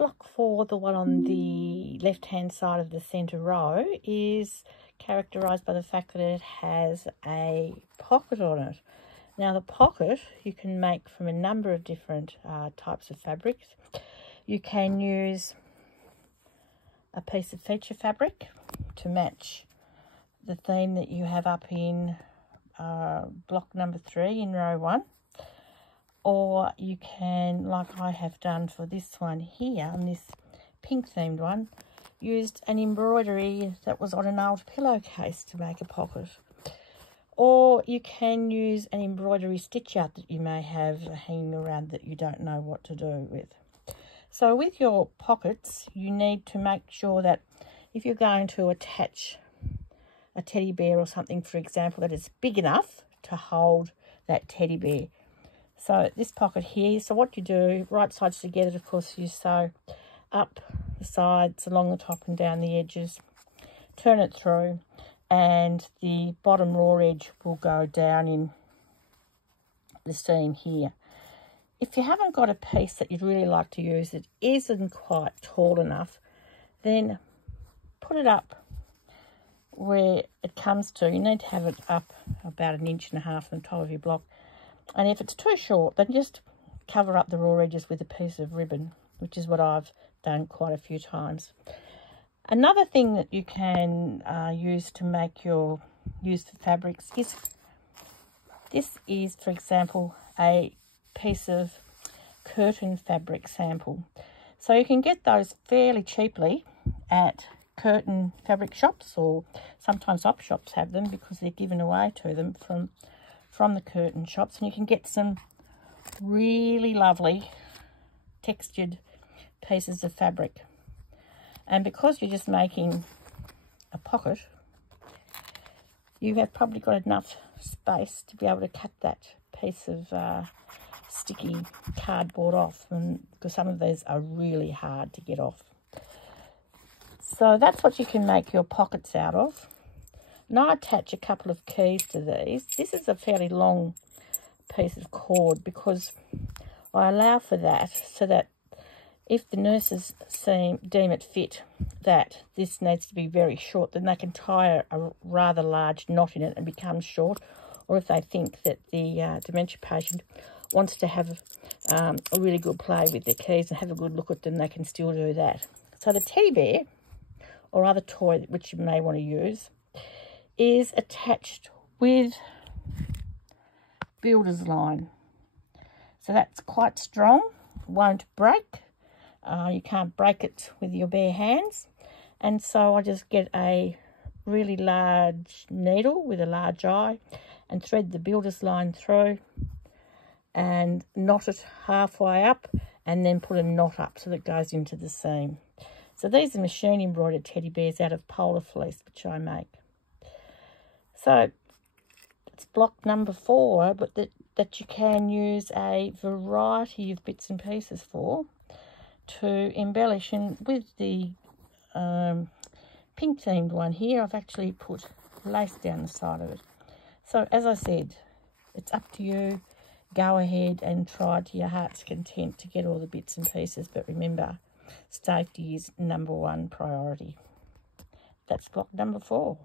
block 4, the one on the left-hand side of the centre row, is characterised by the fact that it has a pocket on it. Now, the pocket you can make from a number of different types of fabrics. You can use a piece of feature fabric to match the theme that you have up in block number 3 in row 1. Or you can, like I have done for this one here, on this pink themed one, used an embroidery that was on an old pillowcase to make a pocket. Or you can use an embroidery stitch out that you may have hanging around that you don't know what to do with. So with your pockets, you need to make sure that if you're going to attach a teddy bear or something, for example, that it's big enough to hold that teddy bear. So this pocket here, so what you do, right sides together, of course, you sew up the sides, along the top and down the edges, turn it through, and the bottom raw edge will go down in the seam here. If you haven't got a piece that you'd really like to use that isn't quite tall enough, then put it up where it comes to. You need to have it up about 1.5 inches on the top of your block. And if it's too short, then just cover up the raw edges with a piece of ribbon, which is what I've done quite a few times. Another thing that you can use to make your use for fabrics is, this is, for example, a piece of curtain fabric sample. So you can get those fairly cheaply at curtain fabric shops, or sometimes op shops have them because they're given away to them from the curtain shops, and you can get some really lovely textured pieces of fabric. And because you're just making a pocket, you have probably got enough space to be able to cut that piece of sticky cardboard off, and because some of these are really hard to get off. So that's what you can make your pockets out of. Now I attach a couple of keys to these. This is a fairly long piece of cord because I allow for that so that if the nurses deem it fit that this needs to be very short, then they can tie a rather large knot in it and become short. Or if they think that the dementia patient wants to have a really good play with their keys and have a good look at them, they can still do that. So the teddy bear, or other toy which you may want to use, is attached with builder's line. So that's quite strong, won't break. You can't break it with your bare hands. And so I just get a really large needle with a large eye and thread the builder's line through and knot it halfway up, and then put a knot up so that it goes into the seam. So these are machine embroidered teddy bears out of polar fleece, which I make. So it's block number 4, but that you can use a variety of bits and pieces for to embellish. And with the pink themed one here, I've actually put lace down the side of it. So as I said, it's up to you. Go ahead and try to your heart's content to get all the bits and pieces, but remember, safety is #1 priority. That's block number 4.